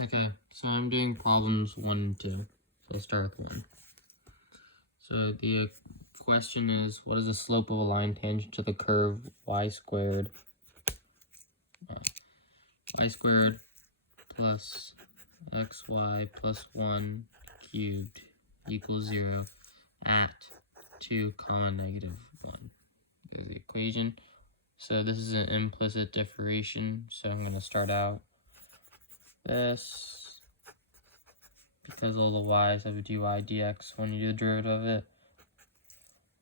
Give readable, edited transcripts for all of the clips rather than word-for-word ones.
Okay, so I'm doing problems 1 and 2. So I'll start with 1. So the question is, what is the slope of a line tangent to the curve y squared plus xy plus 1 cubed equals 0 at 2 comma negative 1. There's the equation. So this is an implicit differentiation, so I'm going to start out this, because all the y's have a dy dx when you do the derivative of it.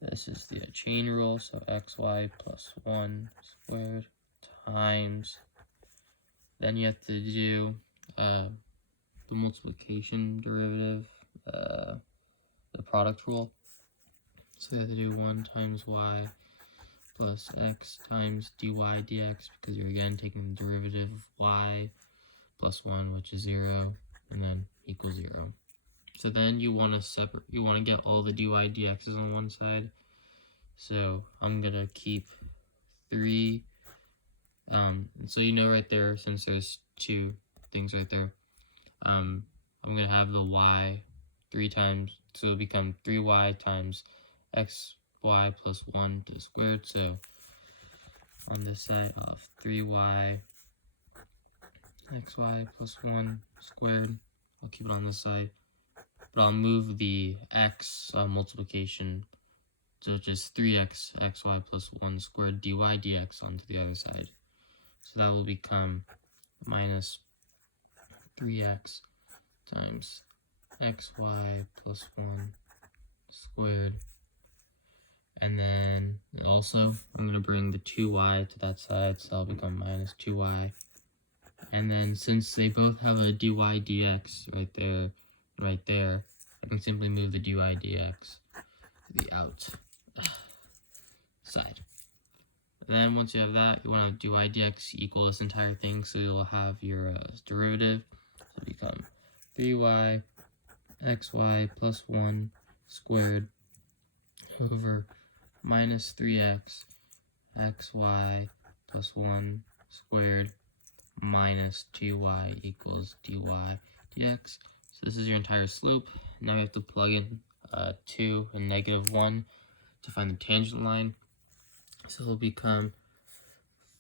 This is the chain rule, so xy plus 1 squared times, then you have to do the multiplication derivative, the product rule. So you have to do 1 times y plus x times dy dx, because you're again taking the derivative of y plus 1, which is 0, and then equals 0. So then you want to get all the dy dx's on one side. So I'm gonna keep 3. So you know right there, since there's 2 things right there, I'm gonna have the y 3 times, so it'll become 3y times xy plus 1 to the squared. So on this side, I'll have 3y xy plus 1 squared. I'll keep it on this side, but I'll move the x multiplication, so just 3x xy plus 1 squared dy dx onto the other side. So that will become minus 3x times xy plus 1 squared. And then also, I'm going to bring the 2y to that side, so that'll become minus 2y. And then since they both have a dy dx right there, I can simply move the dy dx to the out side. And then once you have that, you want to have dy dx equal this entire thing, so you'll have your derivative. So it'll become 3y xy plus 1 squared over minus 3x xy plus 1 squared minus 2y equals dy dx. So this is your entire slope. Now we have to plug in 2 and negative 1 to find the tangent line. So it'll become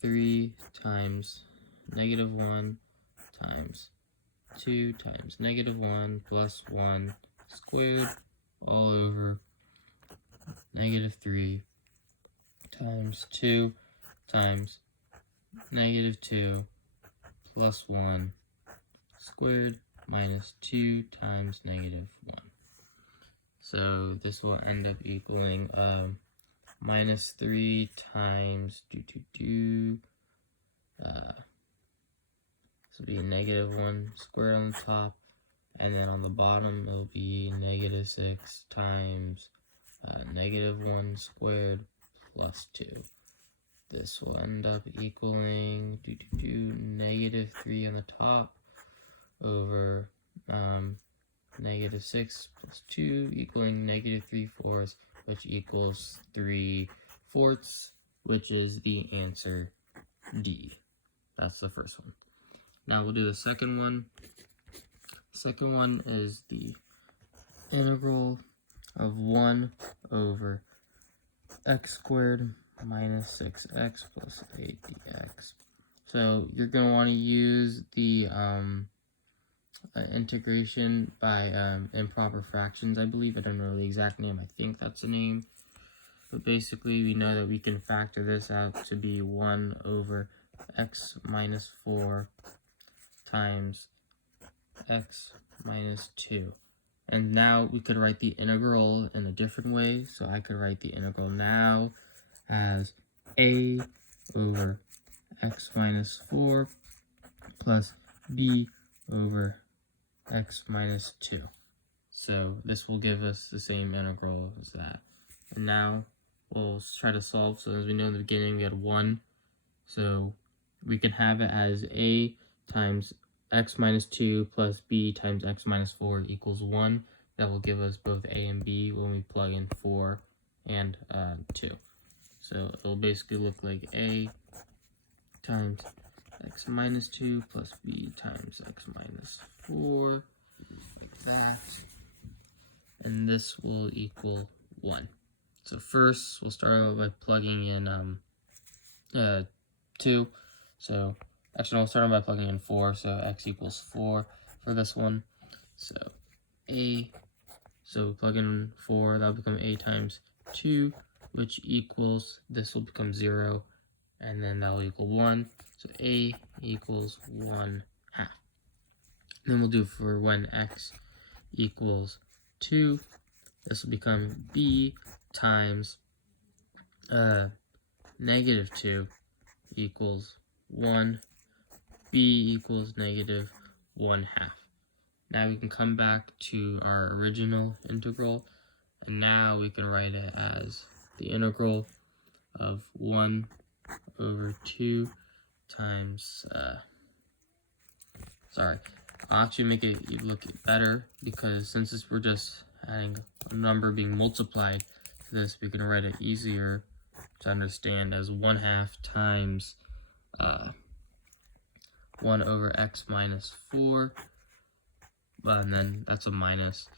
3 times negative 1 times 2 times negative 1 plus 1 squared all over negative 3 times 2 times negative 2 plus 1 squared minus 2 times negative 1. So this will end up equaling minus 3 times this will be negative 1 squared on the top, and then on the bottom it'll be negative 6 times negative 1 squared plus 2. This will end up equaling negative 3 on the top over negative 6 plus 2 equaling negative 3/4, which equals 3/4, which is the answer D. That's the first one. Now we'll do the second one. The second one is the integral of 1 over x squared minus 6x plus 8 dx. So you're going to want to use the integration by improper fractions, I believe. I don't know the exact name. I think that's the name. But basically, we know that we can factor this out to be 1 over x minus 4 times x minus 2. And now we could write the integral in a different way. So I could write the integral now as a over x minus 4 plus b over x minus 2. So this will give us the same integral as that. And now we'll try to solve. So as we know in the beginning, we had 1. So we can have it as a times x minus 2 plus b times x minus 4 equals 1. That will give us both a and b when we plug in 4 and 2. So it'll basically look like a times x minus 2 plus b times x minus 4, like that. And this will equal 1. So first, we'll start out by plugging in 2. So actually, we'll start out by plugging in 4. So x equals 4 for this one. So so plug in 4, that'll become a times 2, which equals, this will become 0, and then that will equal 1. So a equals 1/2. Then we'll do for when x equals 2, this will become b times negative 2 equals 1. b equals negative 1/2. Now we can come back to our original integral, and now we can write it as the integral of 1 over 2 times, I'll actually make it look better, because since we're just adding a number being multiplied to this, we can write it easier to understand as 1/2 times 1 over x minus 4, and then that's a minus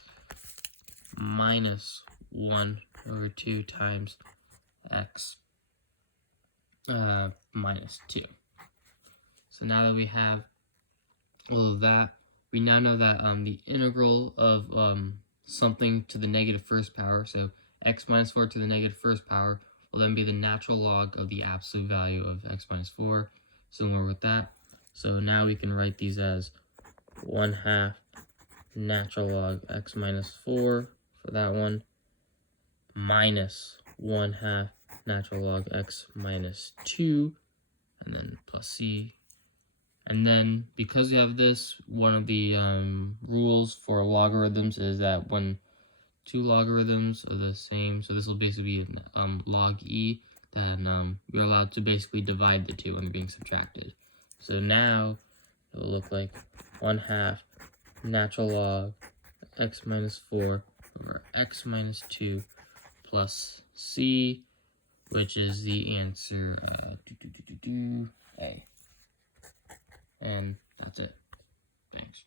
1 over 2 times x minus 2. So now that we have all of that, we now know that the integral of something to the negative first power, so x minus 4 to the negative first power, will then be the natural log of the absolute value of x minus 4, similar with that. So now we can write these as 1/2 natural log x minus 4 for that one, minus 1/2 natural log x minus 2, and then plus c. And then, because we have this, one of the rules for logarithms is that when two logarithms are the same, so this will basically be log e, then you're allowed to basically divide the two when they're being subtracted. So now it will look like 1/2 natural log x minus 4 over x minus 2 plus c, which is the answer A. And that's it. Thanks.